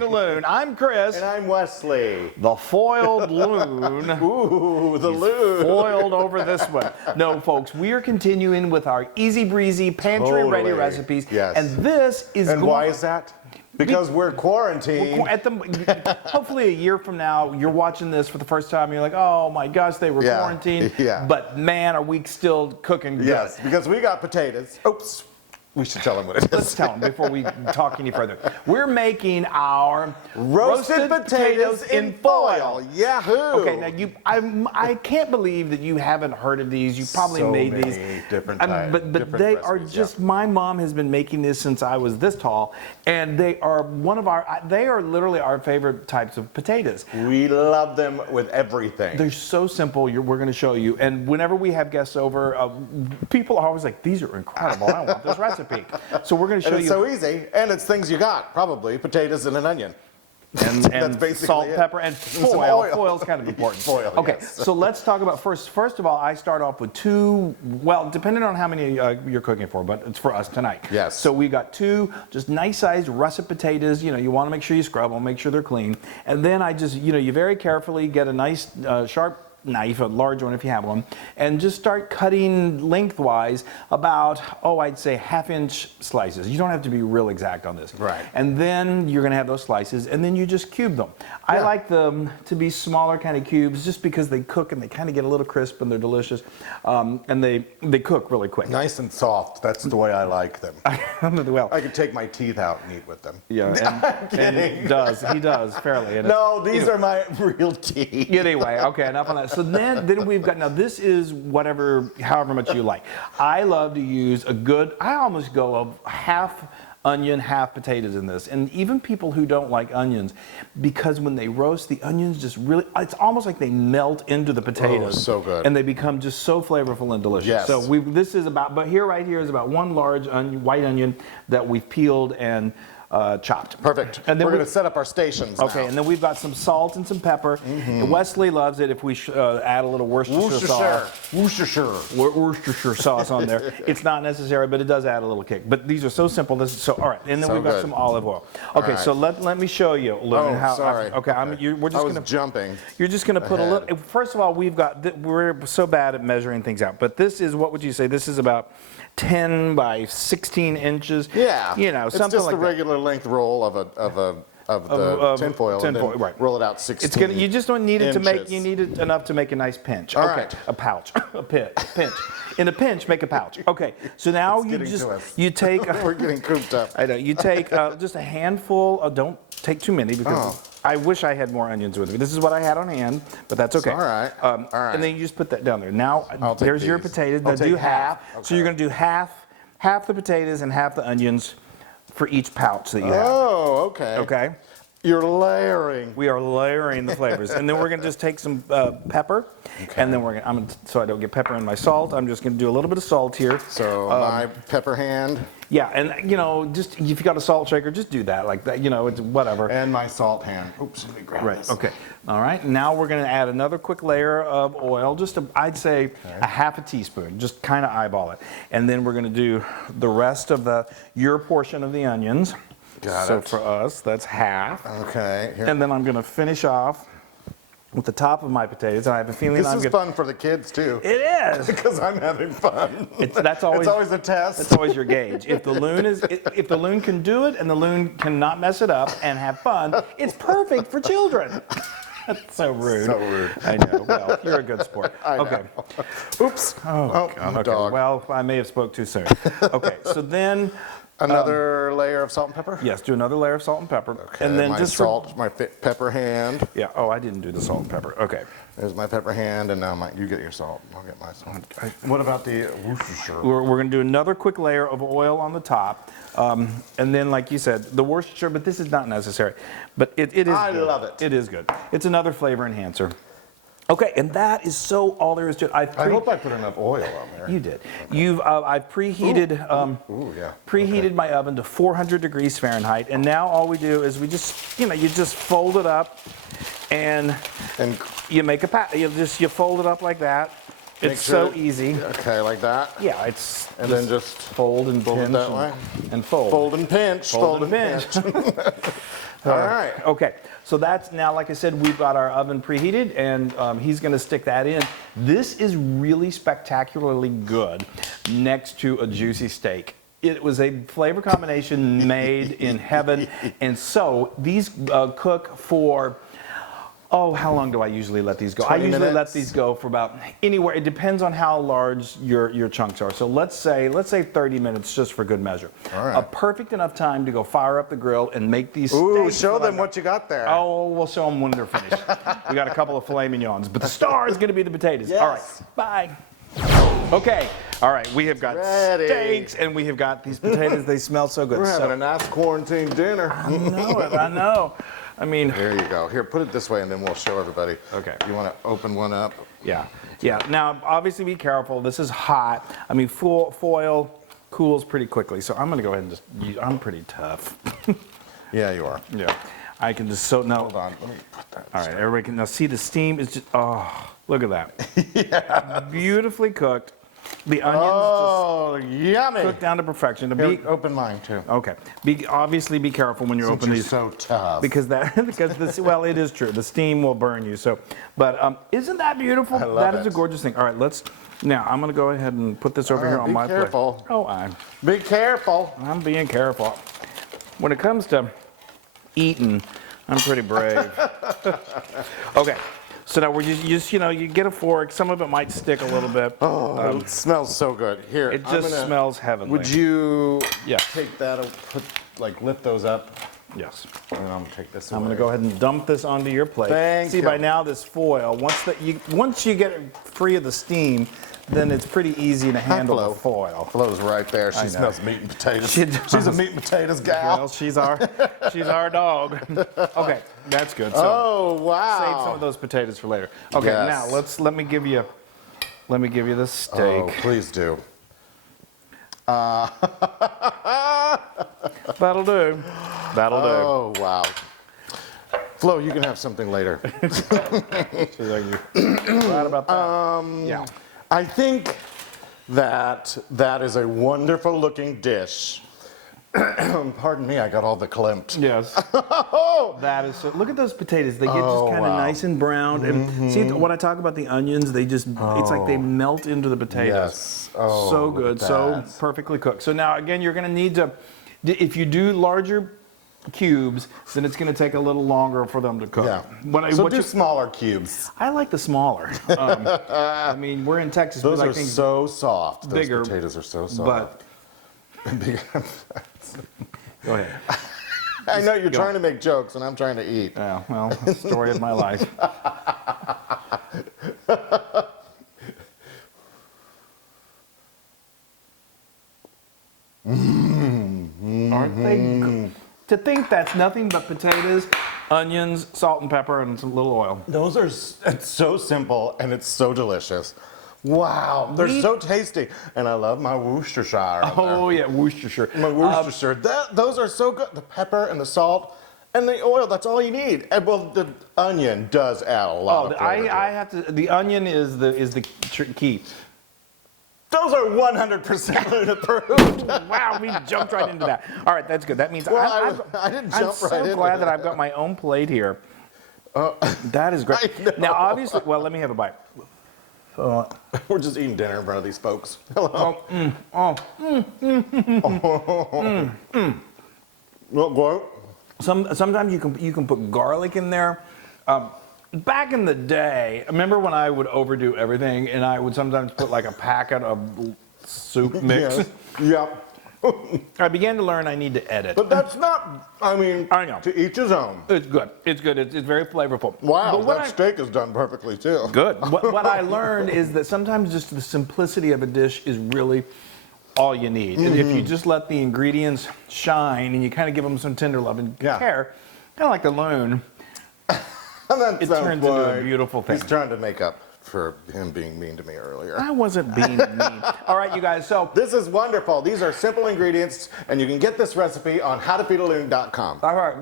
to Loon. I'm Chris. And I'm Wesley. The foiled Loon. Ooh, the Loon. Foiled over this one. No, folks, we are continuing with our easy breezy pantry ready recipes. Yes. And this is why is that? Because we're quarantined. Hopefully a year from now, you're watching this for the first time, and you're like, oh my gosh, they were quarantined. Yeah. But man, are we still cooking good. Yes, because we got potatoes. Oops. We should tell them what it is. Let's tell them before we talk any further. We're making our roasted potatoes in foil. Yahoo! Okay, now I can't believe that you haven't heard of these. You probably made these. Different types. But they recipes, are just. Yeah. My mom has been making this since I was this tall, and they are they are literally our favorite types of potatoes. We love them with everything. They're so simple. We're going to show you. And whenever we have guests over, people are always like, "These are incredible. I want this recipe." So we're going to show you. It's so easy, and it's things you got, probably potatoes and an onion. And that's basically salt, it. pepper, and foil. Foil's kind of important. Foil, okay, yes. So let's talk about first of all, I start off with two, well, depending on how many you're cooking for, but it's for us tonight. Yes. So we got two just nice sized russet potatoes. You know, you want to make sure you scrub them, make sure they're clean. And then I just, you very carefully get a nice sharp knife, a large one if you have one, and just start cutting lengthwise about, I'd say 1/2-inch slices. You don't have to be real exact on this. Right. And then you're going to have those slices, and then you just cube them. Yeah. I like them to be smaller kind of cubes just because they cook and they kind of get a little crisp and they're delicious, and they cook really quick. Nice and soft. That's the way I like them. Well, I could take my teeth out and eat with them. Yeah, and he does fairly. And no, these are my real teeth. Anyway, okay, enough on that. So then we've got, now this is however much you like. I love to use I almost go of half onion, half potatoes in this. And even people who don't like onions, because when they roast, the onions just really, it's almost like they melt into the potatoes. Oh, so good. And they become just so flavorful and delicious. Yes. So this is about, but right here is about one large white onion that we've peeled and chopped. Perfect. And then we're going to set up our stations now. Okay, and then we've got some salt and some pepper. Mm-hmm. Wesley loves it if we add a little Worcestershire sauce. Worcestershire sauce on there. It's not necessary, but it does add a little kick. But these are so simple. All right, and then we've got some olive oil. Okay, so let me show you, Loon. Sorry. We're just going to jumping. You're just going to put a little. First of all, we're so bad at measuring things out, but this is, what would you say? This is about 10 by 16 inches. Yeah. Something like that. It's just the regular length roll of the tinfoil, and then right. roll it out 16 You just don't need it inches. you need it enough to make a nice pinch. All okay, right. a pouch, a pinch. In a pinch, make a pouch. Okay, so now you take. We're getting cooped up. I know. You take just a handful. Don't take too many because I wish I had more onions with me. This is what I had on hand, but that's okay. All right. All right. And then you just put that down there. Now there's your potatoes. Now do half. Okay. So you're going to do half the potatoes and half the onions for each pouch that you have. Oh, okay. Okay. You're layering. We are layering the flavors, and then we're going to just take some pepper, and then so I don't get pepper in my salt. I'm just going to do a little bit of salt here. So my pepper hand. Yeah, and just if you got a salt shaker, just do that like that. It's whatever. And my salt hand. Oops, let me grab this. Okay. All right. Now we're going to add another quick layer of oil, I'd say a half a teaspoon. Just kind of eyeball it, and then we're going to do the rest of your portion of the onions. Got it. So for us, that's half. Okay. Here. And then I'm going to finish off with the top of my potatoes, and I have a feeling this is fun for the kids too. It is because I'm having fun. That's always a test. That's always your gauge. If the Loon can do it, and the Loon cannot mess it up and have fun, it's perfect for children. That's so rude. So rude. I know. Well, you're a good sport. Okay. Oops. Oh, God. Okay. Dog. Well, I may have spoke too soon. Okay. So then. Another layer of salt and pepper? Yes, do another layer of salt and pepper. Okay, and then my pepper hand. Yeah, I didn't do the salt and pepper. Okay. There's my pepper hand, and now you get your salt. I'll get my salt. What about the Worcestershire? We're going to do another quick layer of oil on the top. And then, like you said, the Worcestershire, but this is not necessary. But it is I good. love it. It is good. It's another flavor enhancer. Okay, and that is all there is to it. I hope I put enough oil on there. You did. Okay. I've preheated preheated my oven to 400 degrees Fahrenheit, and now all we do is we just you just fold it up, and you make you fold it up like that, Make It's sure so easy. Okay, like that. Yeah, it's And then just fold and fold it pinch that way. and fold. Fold and pinch. Fold and pinch. All right. Okay, so that's now, like I said, we've got our oven preheated, and he's going to stick that in. This is really spectacularly good next to a juicy steak. It was a flavor combination made in heaven, and so these cook for. Oh, how long do I usually let these go? I 20 usually let minutes? these go for about anywhere. It depends on how large your chunks are. So let's say 30 minutes just for good measure. All right. A perfect enough time to go fire up the grill and make these Ooh, steaks. show them what you got there. Oh, we'll show them when they're finished. We got a couple of filet mignons, but the star is going to be the potatoes. All right, Yes. bye. Okay, all right, we have got Ready. steaks and we have got these potatoes. They smell so good. We're having So, a nice quarantine dinner. I know it, I know. I mean, There you go. Here, put it this way, and then we'll show everybody. Okay. You want to open one up? yeah. Now, obviously be careful. This is hot. I mean, foil cools pretty quickly, so I'm going to go ahead and I'm pretty tough. Yeah, you are. Yeah. I can just no. Hold on. Let me put that. All right, everybody can now see the steam is just, oh, look at that. Beautifully cooked. The onions Oh, yummy. just cooked down to perfection. Here, open mine too. Okay. Obviously be careful when you Since open you're these. so tough. Because well, it is true. The steam will burn you. So, but isn't that beautiful? I love That is it. a gorgeous thing. All right, now I'm going to go ahead and put this over here on be my careful. plate. Oh, Be careful. I'm being careful. When it comes to eating, I'm pretty brave. Okay. So now we're just you get a fork. Some of it might stick a little bit. Oh, it smells so good. Here, It just smells heavenly. Would you Yeah. take that and lift those up? Yes. And I'm gonna take this I'm away. going to go ahead and dump this onto your plate. Thank See, you. by now this foil, once you get it free of the steam, then it's pretty easy to handle Flo. the foil. Flo's right there. She know. smells meat and potatoes. She does. She's a meat and potatoes gal. Well, she's our dog. Okay, that's good. So Oh wow! save some of those potatoes for later. Okay, Yes. now let me give you the steak. Oh, please do. That'll do. That'll Oh wow! Flo, you can have something later. do. She's like, "You right about that." Yeah. I think that is a wonderful looking dish. Pardon me, I got all the clamped. Yes. That is so. Look at those potatoes. They get Oh, just kind of wow. nice and browned. And see when I talk about the onions, they just it's like they melt into the potatoes. Yes. Oh, So look good, at so that. perfectly cooked. So now again, you're going to need to, if you do larger cubes, then it's going to take a little longer for them to cook. Yeah. What do you- smaller cubes. I like the smaller. I mean, we're in Texas. Those we are like things so soft. bigger, Those potatoes are so soft. But go ahead. I know you're trying to make jokes, and I'm trying to eat. Yeah, well, story of my life. Aren't they good? To think that's nothing but potatoes, onions, salt and pepper, and some little oil. Those are it's so simple and it's so delicious. Wow, they're so tasty, and I love my Worcestershire. on Oh yeah, Worcestershire. there. My Worcestershire. Those are so good. The pepper and the salt and the oil—that's all you need. And well, the onion does add a lot of flavor. I have to. The onion is the key. Those are 100% approved. Wow, we jumped right into that. All right, that's good. That means Well, I didn't I'm jump so right into glad it. that I've got my own plate here. That is great. I know. Now, obviously, well, let me have a bite. We're just eating dinner in front of these folks. Hello. Look, what? Sometimes you can put garlic in there. Back in the day, remember when I would overdo everything, and I would sometimes put like a packet of soup mix. Yes. Yeah. I began to learn I need to edit. But that's not, I mean, I know. to each his own. It's good. It's good. It's very flavorful. Wow, But what that steak is done perfectly too. Good. What I learned is that sometimes just the simplicity of a dish is really all you need. And if you just let the ingredients shine and you kind of give them some tender love and Yeah. care, kind of like the Loon, That it sounds turns into a like beautiful thing. He's trying to make up for him being mean to me earlier. I wasn't being mean. All right, you guys. So, This is wonderful. These are simple ingredients, and you can get this recipe on howtofeedaloon.com. all right,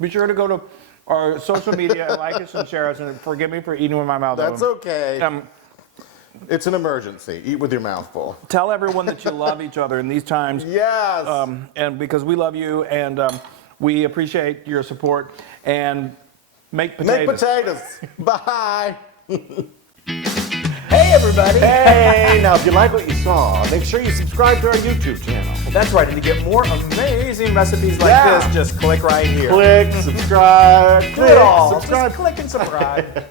be sure to go to our social media and like us and share us. And forgive me for eating with my mouth That's open. okay. It's an emergency. Eat with your mouth full. Tell everyone that you love each other in these times. Yes. And because we love you and we appreciate your support. And make potatoes. Make potatoes. Bye. Hey, everybody. Hey, now if you like what you saw, make sure you subscribe to our YouTube channel. That's right. And to get more amazing recipes like Yeah. this, just click right here. Click, subscribe, Do it all. subscribe. Just click and subscribe.